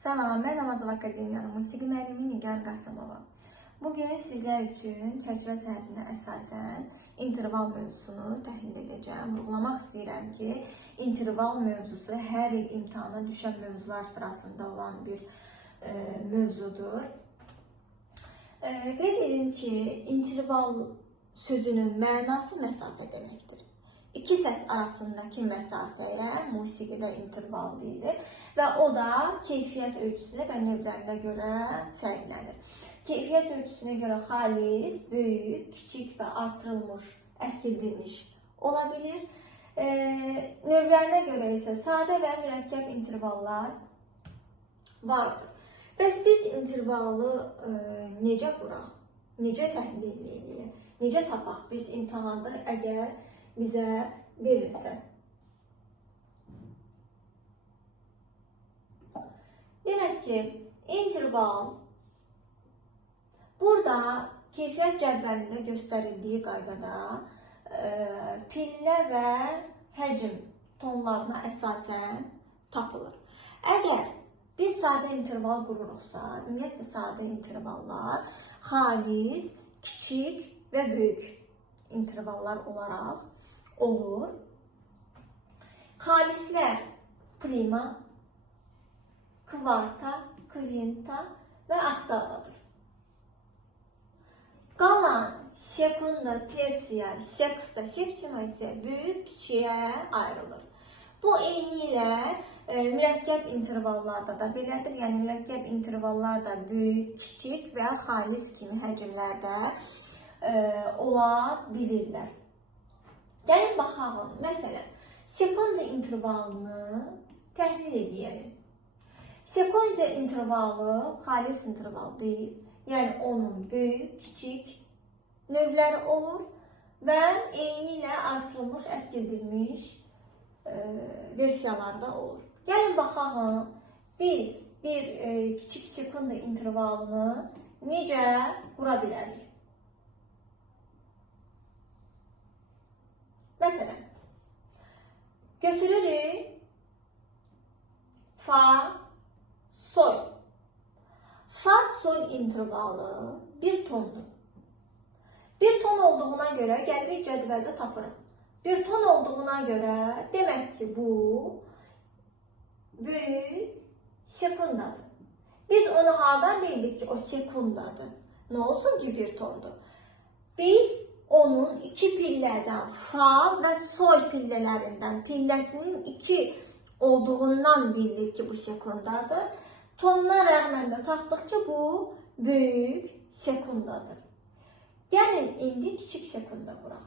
Salam, mən Namazov Akademiyanın musiqi müəllimi Nigar Qasımova. Bugün sizlər üçün çərçivə sənətinə əsasən interval mövzusunu təhlil edəcəm. Vurğulamaq istəyirəm ki, interval mövzusu hər il imtahana düşən mövzular sırasında olan bir mövzudur. Qeyd edim ki, interval sözünün mənası məsafə deməkdir. İki səs arasındakı məsafəyə musiqidə interval deyilir və o da keyfiyyət ölçüsünə və növlərinə görə fərqlənir. Keyfiyyət ölçüsünə görə xalis, böyük, kiçik və artırılmış, əskildilmiş ola bilir. Növlərinə görə isə sadə və mürəkkəb intervallar vardır. Bəs biz intervalı necə quraq, necə təhlil edək, necə tapaq biz imtahanda əgər bizə verilsə? Demək ki, interval burada keyfiyyət cədvəlində göstərildiyi qaydada pillə və həcm tonlarına əsasən tapılır. Əgər biz sadə interval qururuqsa, ümumiyyətlə sadə intervallar xalis, kiçik və böyük intervallar olaraq olur. Xalislər prima, kvarta, kvinta və oktavadır. Qalan sekunda, tersiya, seksta, septima isə böyük, kiçiyə ayrılır. Bu eyni ilə mürəkkəb intervallarda da belədir. Yəni mürəkkəb intervallar da böyük, kiçik və xalis kimi həcmlərdə ola bilirlər. Gəlin baxalım. Məsələn, sekunda intervalını təhlil edəlim. Sekunda intervalı xalis interval deyil. Yəni onun böyük, kiçik növləri olur və eyni ilə artırılmış, əskildilmiş versiyalarda olur. Gəlin baxalım, biz bir kiçik sekunda intervalını necə qura bilərik? Məsələn, götürürük fa, sol. Fa, sol intervalı bir tondur. Bir ton olduğuna görə gəlirik cədvəldə tapırıq. Bir ton olduğuna görə demək ki, bu böyük sekundadır. Biz onu hardan bildik ki, o sekundadır? Nə olsun ki, bir tondur? Biz onun iki pillədən, fa və sol pillələrindən, pilləsinin iki olduğundan bildik ki, bu sekundadır. Tonuna rəğmən də tapdıq ki, bu böyük sekundadır. Gəlin, indi kiçik sekunda quraq.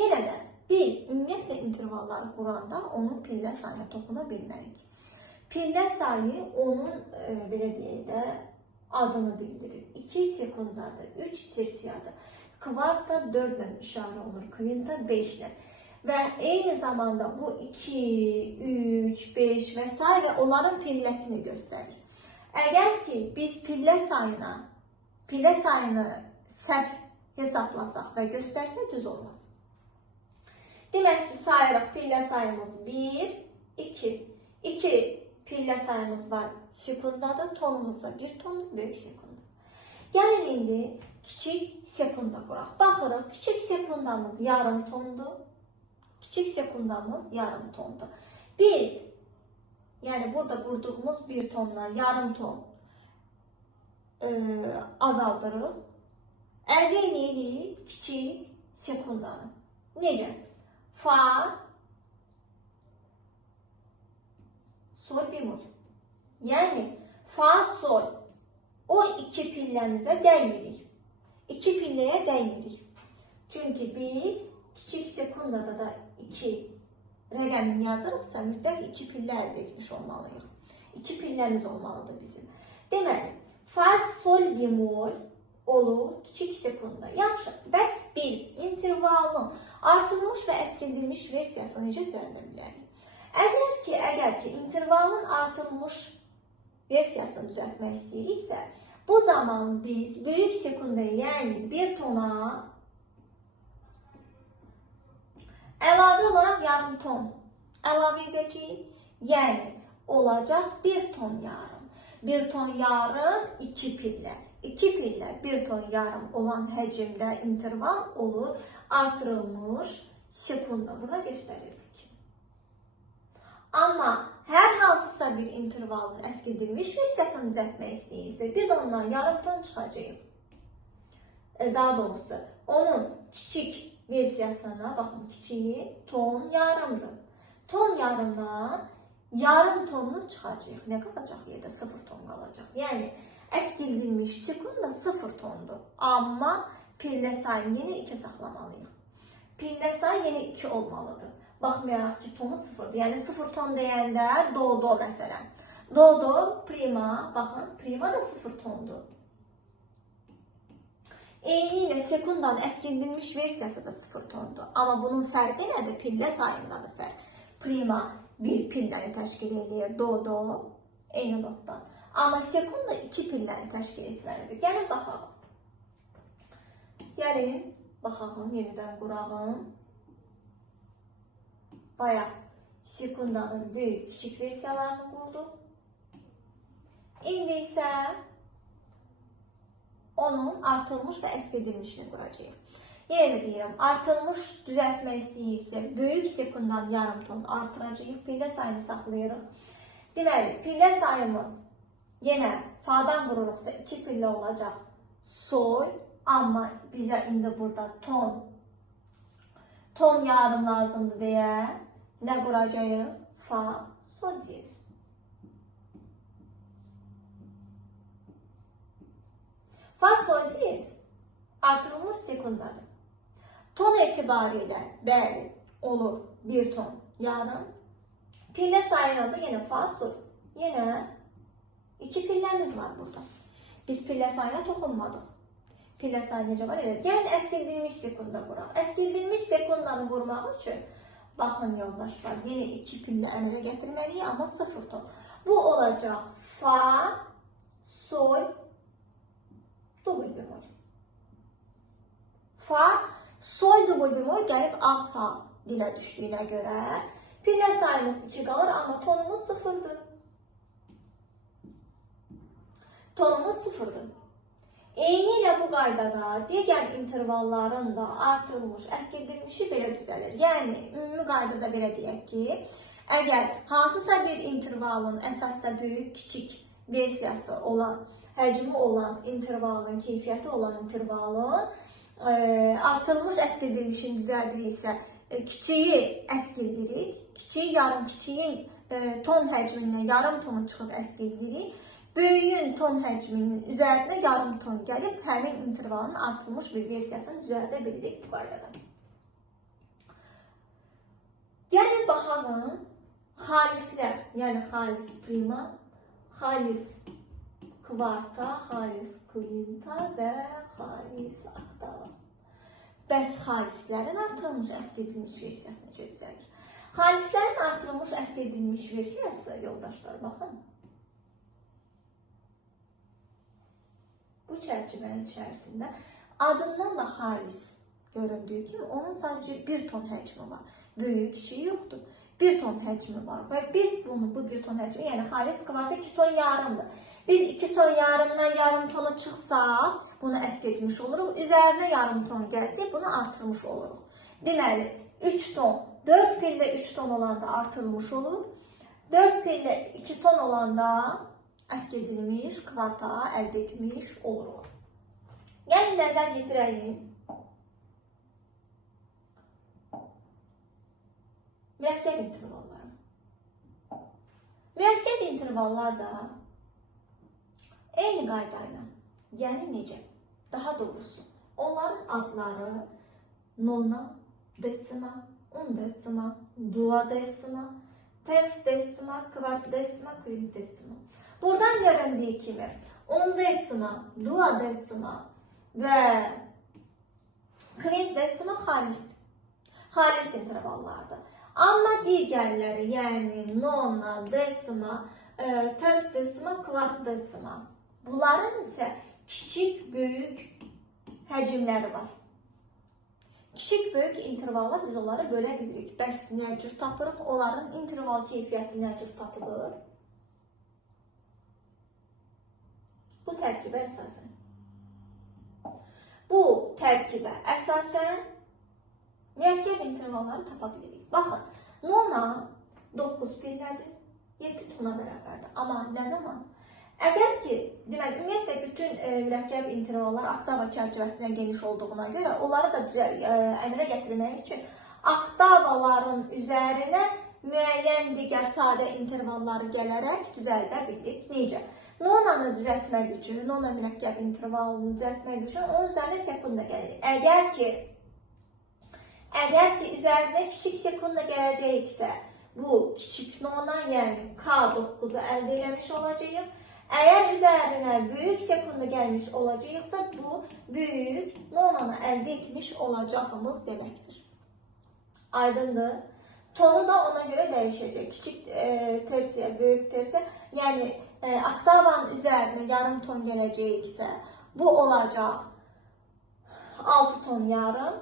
Yenə də biz ümumiyyətlə intervalları quranda onun pillə sayına toxuna bilmərik. Pillə sayı onun, belə deyək də, adını bildirir. 2 sekundadır, 3 tersiyadır. Kvarta 4 ilə işarə olur, kvinta 5 ilə. Və eyni zamanda bu 2, 3, 5 və s. və onların pilləsini göstərir. Əgər ki, biz pillə sayını səhv hesablasaq və göstərsək düz olmaz. Demək ki, sayırıq pillə sayımız 1, 2. 2 pillə sayımız var sekundadır, tonumuz da 1 ton, böyük sekunda. Gəlin indi kiçik sekunda quraq. Baxırıq, kiçik sekundamız yarım tondur. Kiçik sekundamız yarım tondur. Biz, yəni burada qurduğumuz 1 tonla yarım ton azaldırıq. Əldə edirik kiçik sekundanı. Necə? Fa, sol, bemol. Yəni, fa, sol. O iki pilləmizə dəymirik. İki pilləyə dəymirik. Çünki biz kiçik sekundada da 2 rəqəmini yazırıqsa, mütləq 2 pillə əldə etmiş olmalıyıq. 2 pilləmiz olmalıdır bizim. Deməli, fa, sol, bemol olur kiçik sekunda. Yaxşı, bəs biz intervalın artırılmış və əskildilmiş versiyasını necə düzəldə bilərik? Əgər ki, intervalın artırılmış versiyasını düzəltmək istəyiriksə, bu zaman biz böyük sekundaya, yəni 1 tona əlavə olaraq yarım ton əlavə edəcəyik. Yəni olacaq 1 ton yarım. 1 ton yarım 2 pillə. 2 pillə 1 ton yarım olan həcmdə interval olur. Artırılmış sekunda. Burada göstərildik. Amma hər hansısa bir intervalın əskildilmiş versiyasını düzəltmək istəyirsə, biz ondan yarım ton çıxacağıq. Daha doğrusu, onun kiçik versiyasına, baxın, kiçiyi ton yarımdır. Ton yarımdan yarım tonluq çıxacaq. Nə qalacaq yerdə? 0 ton qalacaq. Yəni, əskildilmiş sekunda 0 tondur. Amma pillə sayını yenə 2 saxlamalıyıq. Pillə sayı yenə 2 olmalıdır. Baxmayaraq ki, tonu 0'dır. Yəni, 0 ton deyəndə do məsələn. Do, prima, baxın, prima da 0 tondur. Eyni ilə sekundanın əskildilmiş versiyası da 0 tondur. Amma bunun fərqi nədir? Pillə sayındadır fərq. Prima bir pilləni təşkil edir, do, eyni notdan. Amma sekunda 2 pilləni təşkil etməlidir. Gəlin, baxaq. Gəlin, baxaq, yenidən qurağım. Bayaq sekundanın böyük, kiçik versiyalarını qurduq. İndi isə onun artılmış və əskildilmişini quracağıq. Yenə də deyirəm, artılmış düzəltmək istəyirsə, böyük sekundan yarım ton artıracağıq, pillə sayını saxlayırıq. Deməli, pillə sayımız yenə fadan qururuqsa 2 pillə olacaq sol, amma bizə indi burada ton yarım lazımdır deyə nə quracağıq? Fa, sol diyez. Fa, sol diyez artırılmış sekundadır. Ton etibarilə bəli olur 1 ton yarım. Pillə sayına da yenə fa, sol. Yenə 2 pilləmiz var burada. Biz pillə sayına toxunmadıq. Pillə sayı necə var? Gəlin, əskildilmiş sekunda quraq. Əskildilmiş sekundanı qurmaq üçün, baxın yoldaşlar, yenə 2 pillə əmələ gətirməliyik, amma 0 ton. Bu olacaq fa, sol, dubl bemol. Fa, sol, dubl bemol gəlib ağ fa dilə düşdüyünə görə pillə sayımız 2 qalır, amma tonumuz 0'dır. Tonumuz 0'dır. Eyni ilə bu qaydada digər intervalların da artırılmış, əskildilmişi belə düzəlir. Yəni, ümumi qaydada belə deyək ki, əgər hansısa bir intervalın əsasda böyük, kiçik versiyası olan, həcmi olan intervalın, keyfiyyəti olan intervalın artırılmış, əskildilmişini düzəldiriksə, kiçiyi əskildirik, kiçiyi yarım, kiçiyin ton həcmindən yarım tonu çıxıb əskildirik. Böyüyün ton həcminin üzərinə yarım ton gəlib, həmin intervalın artırılmış bir versiyasını düzəldə bilirik bu qaydada. Gəlin, baxalım, xalislər, yəni xalis prima, xalis kvarta, xalis kvinta və xalis oktava. Bəs xalislərin artırılmış, əskildilmiş versiyası necə düzəlir? Xalislərin artırılmış, əskildilmiş versiyası, yoldaşlar, baxın. Bu çərçivənin içərisində adından da xalis göründüyü kimi onun sadəcə 1 ton həcmi var. Böyük, kiçiyi yoxdur. 1 ton həcmi var və biz bunu, bu 1 ton həcmi, yəni xalis kvarta 2 ton yarımdır. Biz 2 ton yarımdan yarım tona çıxsaq, bunu əskiltmiş oluruq. Üzərinə yarım ton gəlsək, bunu artırmış oluruq. Deməli, 3 ton, 4 pillə 3 ton olanda artırılmış olur. 4 pillə 2 ton olanda əskildilmiş kvarta əldə etmiş oluruq. Gəlin, nəzər yetirəyim. Mürəkkəb intervalları. Mürəkkəb intervallar da eyni qaydayla, yəni necə? Daha doğrusu, onların adları nona, desima, undesima, duodesima, tertsdesima, kvartdesima, kvintdesima. Buradan göründüyü kimi undesima, duodesima və kvintdesima xalis intervallardır. Amma digərləri, yəni nona, desima, tertsdesima, kvartdesima, bunların isə kiçik, böyük həcmləri var. Kiçik, böyük intervallar biz onları bölə bilirik. Bəs nə cür tapırıq? Onların interval keyfiyyəti nə cür tapılır? tərkibə əsasən. Bu tərkibə əsasən mürəkkəb intervalları tapa bilirik. Baxın, nona 9 pillədir, 7 tona bərabərdir. Amma nə zaman? Əgər ki, deməli, ümumiyyətlə bütün mürəkkəb intervallar oktava çərçivəsindən geniş olduğuna görə, onları da əmələ gətirmək üçün oktavaların üzərinə müəyyən digər sadə intervalları gələrək düzəldə bilirik. Necə? Nonanı düzəltmək üçün, nona mürəkkəb intervalını düzəltmək üçün onun üzərinə sekunda gəlir. Əgər ki, üzərinə kiçik sekunda gələcəksə, bu kiçik nona, yəni K9-u əldə eləmiş olacağıq. Əgər üzərinə böyük sekunda gəlmiş olacaqsa, bu böyük nonanı əldə etmiş olacağımız deməkdir. Aydındır. Tonu da ona görə dəyişəcək. Kiçik tersiya, böyük tersiya. Yəni, oktavanın üzərinə yarım ton gələcəksə, bu olacaq 6 ton yarım.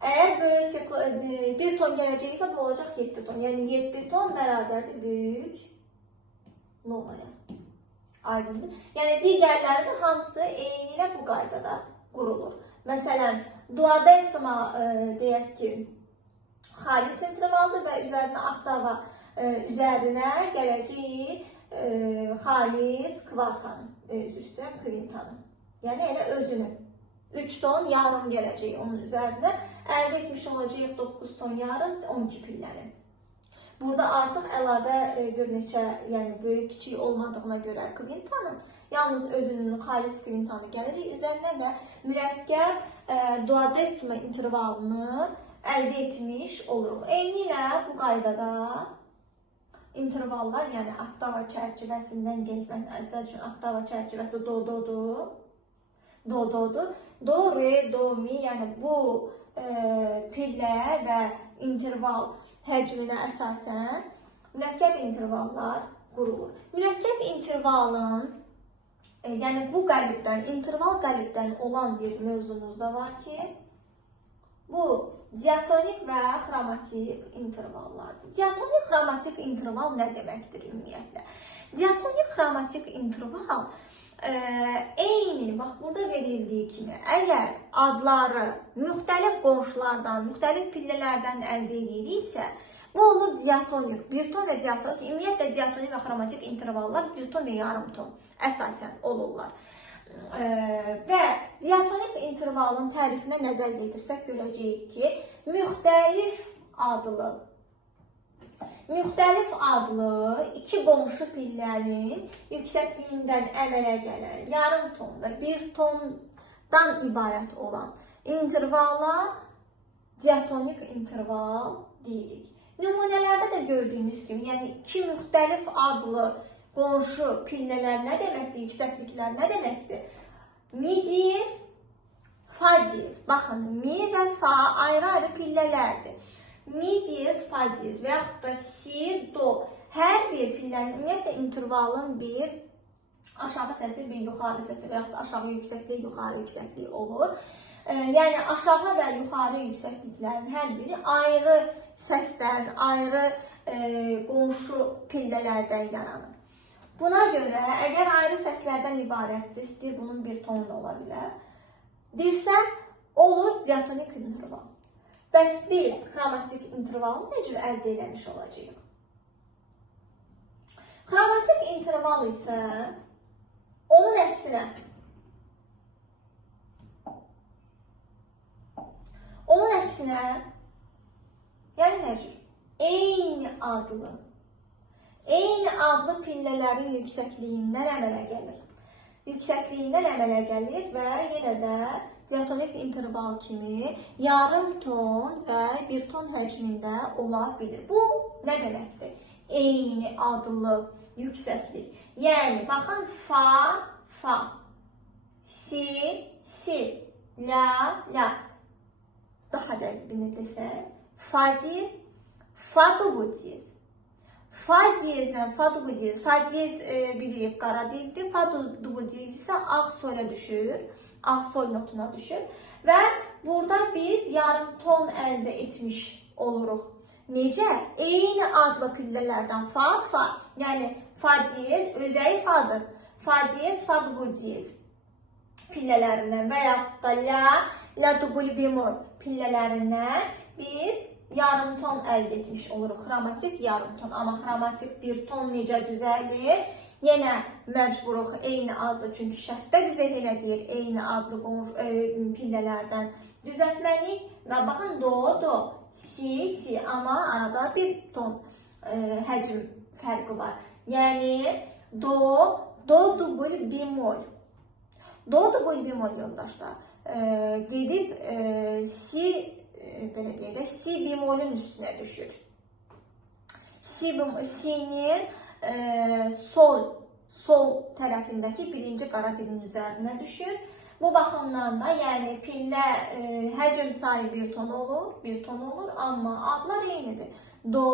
Əgər böyük 1 ton gələcəksə, bu olacaq 7 ton. Yəni, 7 ton bərabərdir böyük nonaya. Aydındır. Yəni, digərləri də hamısı eyni ilə bu qaydada qurulur. Məsələn, duodetsima deyək ki, xalis intervaldır və üzərinə oktava üzərinə gələcəyi xalis kvartanın, üzr istəyirəm, kvintanın. Yəni, elə özünü 3 ton yarım gələcəyi onun üzərinə əldə etmiş olacaq 9 ton yarım, 12 pilləri. Burada artıq əlavə bir neçə, yəni böyük, kiçik olmadığına görə kvintanın, yalnız özünün xalis kvintanı gəlirik üzərinə və mürəkkəb duodetsima intervalını əldə etmiş oluruq. Eyni ilə bu qaydada intervallar, yəni oktava çərçivəsindən getmək, məsəl üçün oktava çərçivəsi do-dodur, do-dodur, do, re, do, mi, yəni bu pillə və interval həcminə əsasən mürəkkəb intervallar qurulur. Mürəkkəb intervalın, yəni bu qəlibdən, interval qəlibdən olan bir mövzumuz da var ki, bu diatonik və xromatik intervallardır. Diatonik xromatik interval nə deməkdir ümumiyyətlə? Diatonik xromatik interval eyni, bax burada verildiyi kimi, əgər adları müxtəlif qonşulardan, müxtəlif pillələrdən əldə edilirsə, bu olur diatonik, bir ton və diatonik, ümumiyyətlə diatonik və xromatik intervallar bir ton və yarım ton əsasən olurlar. Və diatonik intervalın tərifinə nəzər yetirsək, görəcəyik ki, müxtəlif adlı iki qonşu pillərin yüksəkliyindən əmələ gələn yarım ton və bir tondan ibarət olan intervalla diatonik interval deyirik. Nümunələrdə də gördüyümüz kimi, yəni iki müxtəlif adlı qonşu pillələr nə deməkdir, yüksəkliklər nə deməkdir? Mi diyez, fa diyez. Baxın, mi və fa ayrı-ayrı pillələrdir. Mi diyez, fa diyez və yaxud da si, do. Hər bir pillənin, ümumiyyətlə intervalın bir aşağı səsi, bir yuxarı səsi və yaxud da aşağı yüksəklik, yuxarı yüksəklik olur. Yəni aşağı və yuxarı yüksəkliklərin hər biri ayrı səsdən, ayrı qonşu pillələrdən yaranır. Buna görə, əgər ayrı səslərdən ibarətdir, istəyir bunun bir tonu da ola bilər, dirsə, olur diatonik interval. Bəs biz xromatik intervalı necə əldə eləmiş olacağıq? Xromatik interval isə onun əksinə, yəni necə? Eyni adlı pillələrin yüksəkliyindən əmələ gəlir və yenə də diatonik interval kimi yarım ton və bir ton həcmində ola bilir. Bu nə deməkdir? Eyni adlı yüksəklik. Yəni, baxın, fa, si, la. Daha dəqiqini desək, fa diyez, fa do diyez. Fa diyezlə fa do diyez. Fa diyez bilirik qara dildir. Fa do diyez isə ağ sola düşür. Ağ sol notuna düşür. Və burada biz yarım ton əldə etmiş oluruq. Necə? Eyni adlı pillələrdən fa. Yəni fa diyez özəyi fadır. fa diyez, fa dubul diyez pillələrindən və yaxud da la dubul bemol pillələrindən biz yarım ton əldə etmiş oluruq. Xromatik yarım ton. Amma xromatik bir ton necə düzəlir? Yenə məcburuq eyni adlı, çünki şərtdə bizə yenə deyir, eyni adlı pillələrdən düzəltməliyik. Və baxın, do, si, amma arada bir ton həcm fərqi var. Yəni, do dubul bemol. Do dubul bemol yoldaşlar. Gedib si bemolun üstünə düşür. Si'nin sol tərəfindəki birinci qara dilin üzərinə düşür. Bu baxımdan da, yəni pillə həcm sayı bir ton olur, amma adlar eynidir. Do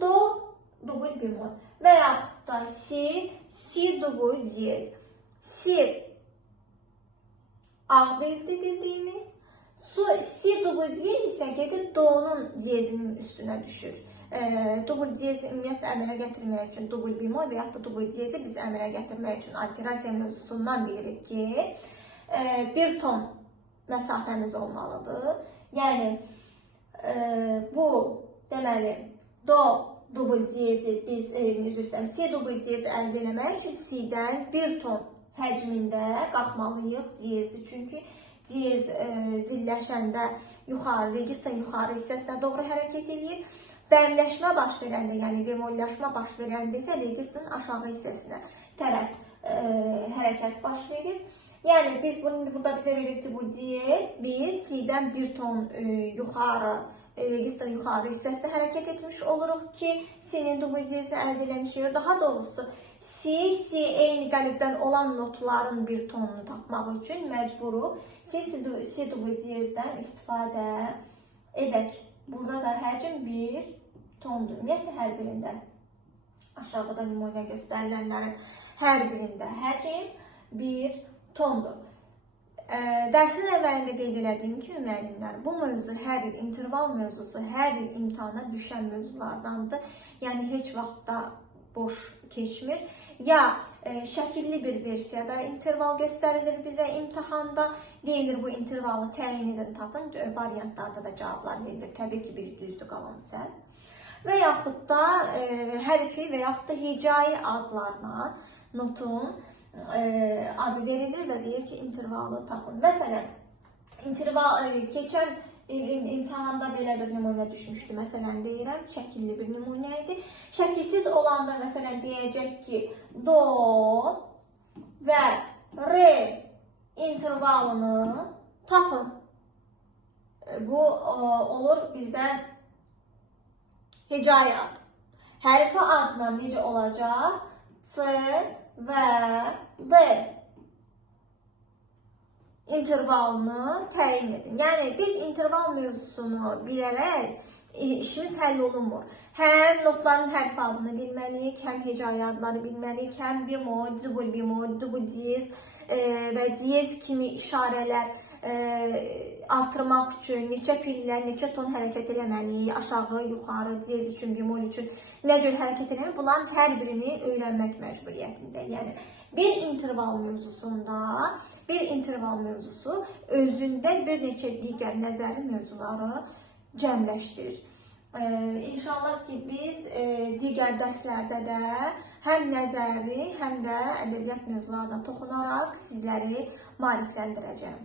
dubul bemol və yaxud da si dubul diyez. Si ağ dildir bildiyimiz. Si dubul diyez isə gedib do'nun diyezinin üstünə düşür. Dubul diyezi ümumiyyətlə əmələ gətirmək üçün dubul bemol və yaxud da dubul diyezi biz əmələ gətirmək üçün alterasiya mövzusundan bilirik ki, bir ton məsafəmiz olmalıdır. Yəni, bu deməli, do dubul diyezi biz, si dubul diyezi əldə eləmək üçün si'dən bir ton həcmində qalxmalıyıq diyezdir. Çünki diyez zilləşəndə yuxarı, registrin yuxarı hissəsinə doğru hərəkət edir. Bərləşmə baş verəndə, yəni bemollaşma baş verəndə isə registrin aşağı hissəsinə tərəf hərəkət baş verir. Yəni, biz burada bizə verir ki, bu diyez, biz si'dən bir ton yuxarı, registrin yuxarı hissəsinə hərəkət etmiş oluruq ki, si'nin dubul diyezini əldə eləmişik. Daha doğrusu, si eyni qəlibdən olan notların bir tonunu tapmaq üçün məcburuq si dubul diyezdən istifadə edək. Burada da həcm bir tondur. Ümumiyyətlə, hər birində aşağıda nümunə göstərilənlərin hər birində həcm bir tondur. Dərsin əvvəlində qeyd elədiyim kimi, müəllimlər, bu mövzu hər il interval mövzusu, hər il imtahana düşən mövzulardandır. Yəni, heç vaxtda boş keçmir. Ya şəkilli bir versiyada interval göstərilir bizə imtahanda, deyilir bu intervalı təyin edin, tapın, variantlarda da cavablar verilir. Təbii ki, bir düzdür, qalan isə. Və yaxud da hərfi və yaxud da hicai adlarla notun adı verilir və deyir ki, intervalı tapın. Məsələn, keçən imtahanda belə bir nümunə düşmüşdü. Məsələn, deyirəm, şəkilli bir nümunə idi. Şəkilsiz olanda, məsələn, deyəcək ki, do və re intervalını tapın. Bu olur bizdən hicai ad. Hərfi adla necə olacaq? C və D intervalını təyin edin. Yəni, biz interval mövzusunu bilərək işimiz həll olunmur. Həm notların hərfi adını bilməliyik, həm hicai adları bilməliyik, həm bemol, dubul diyez və diyez kimi işarələr artırmaq üçün neçə pillə, neçə ton hərəkət eləməliyik, aşağı, yuxarı, diyez üçün, bemol üçün nə cür hərəkət eləməliyik, bunların hər birini öyrənmək məcburiyyətində. Yəni, bir interval mövzusu özündə bir neçə digər nəzəri mövzuları cəmləşdirir. İnşallah ki, biz digər dərslərdə də həm nəzəri, həm də ədəbiyyat mövzularına toxunaraq sizləri maarifləndirəcəm.